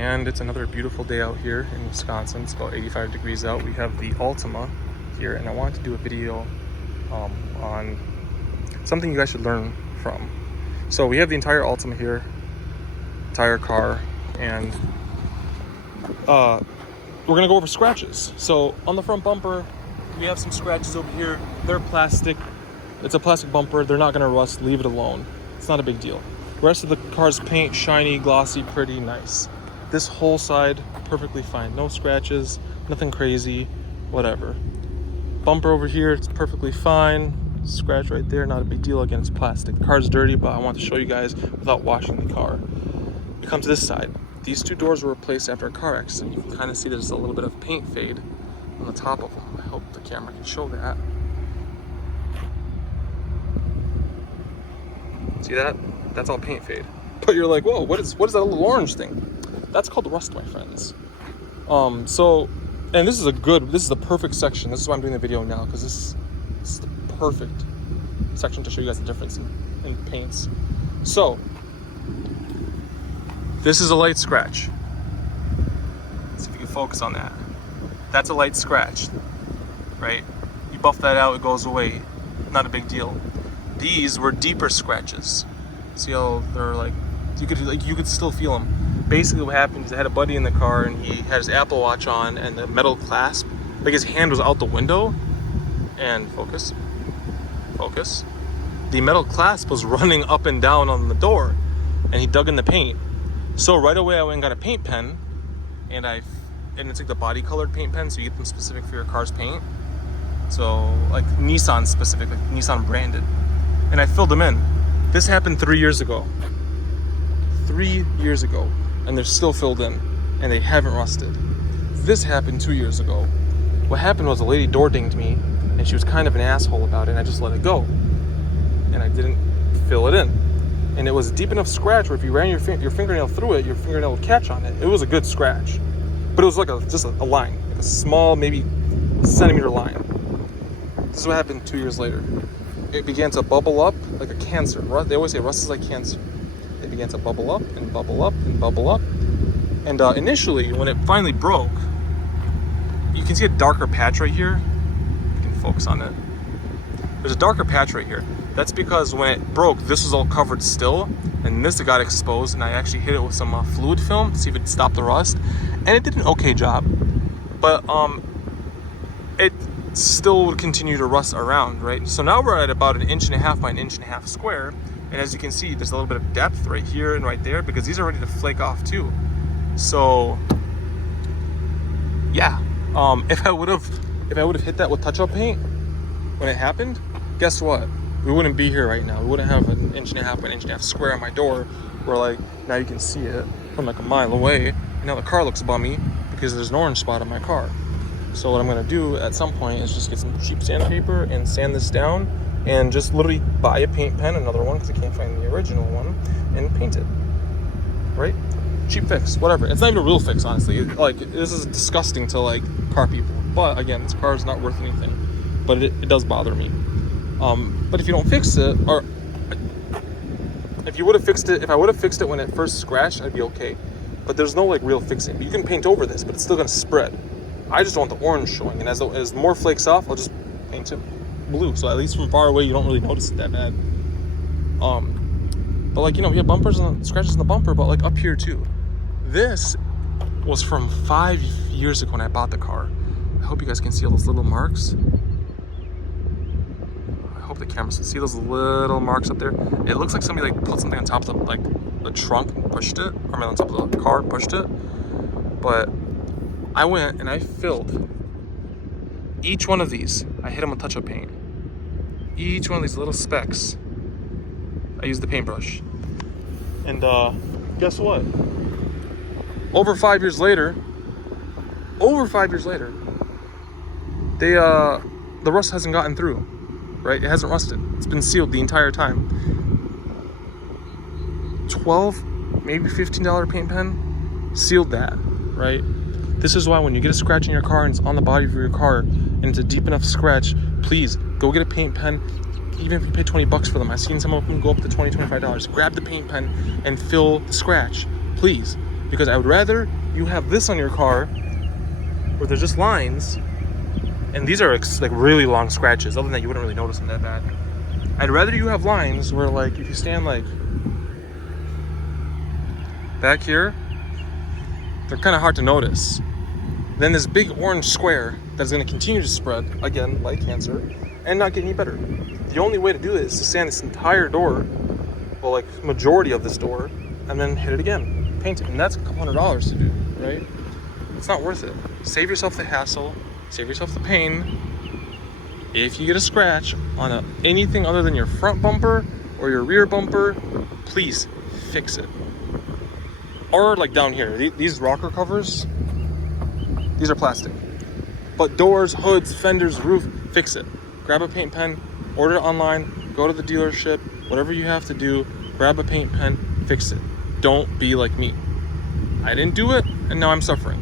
And it's another beautiful day out here in Wisconsin. It's about 85 degrees out. We have the Altima here, and I wanted to do a video on something you guys should learn from. So we have the entire Altima here, entire car, and we're gonna go over scratches. So on the front bumper, we have some scratches over here. They're plastic. It's a plastic bumper. They're not gonna rust. Leave it alone. It's not a big deal. The rest of the car's paint, shiny, glossy, pretty, nice. This whole side, perfectly fine. No scratches, nothing crazy, whatever. Bumper over here, it's perfectly fine. Scratch right there, not a big deal. Again, it's plastic. The car's dirty, but I want to show you guys without washing the car. We come to this side. These two doors were replaced after a car accident. You can kind of see there's a little bit of paint fade on the top of them. I hope the camera can show that. See that? That's all paint fade. But you're like, whoa, what is that little orange thing? That's called rust, my friends. And this is the perfect section. This is why I'm doing the video now, because this is the perfect section to show you guys the difference in paints. So, this is a light scratch. Let's see if you can focus on that. That's a light scratch, right? You buff that out, it goes away. Not a big deal. These were deeper scratches. See how they're like, you could still feel them. Basically what happened is I had a buddy in the car and he had his Apple Watch on and the metal clasp, like his hand was out the window, and focus. The metal clasp was running up and down on the door, and he dug in the paint. So right away I went and got a paint pen, and it's like the body colored paint pen, so you get them specific for your car's paint. So like Nissan specific, like Nissan branded. And I filled them in. This happened 3 years ago. 3 years ago. And they're still filled in. And they haven't rusted. This happened 2 years ago. What happened was a lady door dinged me, and she was kind of an asshole about it, and I just let it go. And I didn't fill it in. And it was a deep enough scratch where if you ran your fingernail through it, your fingernail would catch on it. It was a good scratch. But it was like just a line. Like a small, maybe centimeter line. This is what happened 2 years later. It began to bubble up like a cancer. They always say rust is like cancer. It began to bubble up and bubble up and bubble up. And initially, when it finally broke, you can see a darker patch right here. You can focus on it. There's a darker patch right here. That's because when it broke, this was all covered still, and this got exposed, and I actually hit it with some fluid film to see if it'd stop the rust. And it did an okay job. But it still would continue to rust around, right? So now we're at about 1.5 inches by 1.5 inches square, and as you can see, there's a little bit of depth right here and right there because these are ready to flake off too. So yeah, if I would have hit that with touch-up paint when it happened, guess what? We wouldn't be here right now. We wouldn't have 1.5 inches by 1.5 inches square on my door where like now you can see it from like a mile away. And now the car looks bummy because there's an orange spot on my car. So what I'm gonna do at some point is just get some cheap sandpaper and sand this down and just literally buy a paint pen, another one because I can't find the original one, and paint it, right? Cheap fix, whatever. It's not even a real fix, honestly. This is disgusting to like car people. But again, this car is not worth anything, but it does bother me. But if you don't fix it, or if you would have fixed it, if I would have fixed it when it first scratched, I'd be okay. But there's no like real fixing. You can paint over this, but it's still gonna spread. I just want the orange showing, and as more flakes off, I'll just paint it blue. So at least from far away, you don't really notice it that bad. But like, you know, we have bumpers and scratches in the bumper, but like up here too. This was from 5 years ago when I bought the car. I hope you guys can see all those little marks. I hope the camera can see those little marks up there. It looks like somebody like put something on top of the trunk and pushed it, or on top of the car, pushed it. But I went and I filled each one of these. I hit them with touch-up paint. Each one of these little specks, I used the paintbrush. And guess what? Over 5 years later, the rust hasn't gotten through, right? It hasn't rusted. It's been sealed the entire time. $12, maybe $15 paint pen sealed that, right? This is why when you get a scratch in your car and it's on the body of your car and it's a deep enough scratch, please go get a paint pen. Even if you pay 20 bucks for them, I've seen some of them go up to $20, $25. Grab the paint pen and fill the scratch, please. because I would rather you have this on your car where there's just lines, and these are like really long scratches. Other than that, you wouldn't really notice them that bad. I'd rather you have lines where, like, if you stand like back here, they're kind of hard to notice. Then this big orange square that's going to continue to spread, again, like cancer, and not get any better. The only way to do it is to sand this entire door, well, like majority of this door, and then hit it again, paint it, and that's a couple $100 to do, right? It's not worth it. Save yourself the hassle, save yourself the pain. If you get a scratch on anything other than your front bumper or your rear bumper, please fix it. Or like down here, these rocker covers, these are plastic. But doors, hoods, fenders, roof, fix it. Grab a paint pen, order it online, go to the dealership, whatever you have to do, grab a paint pen, fix it. Don't be like me. I didn't do it, and now I'm suffering.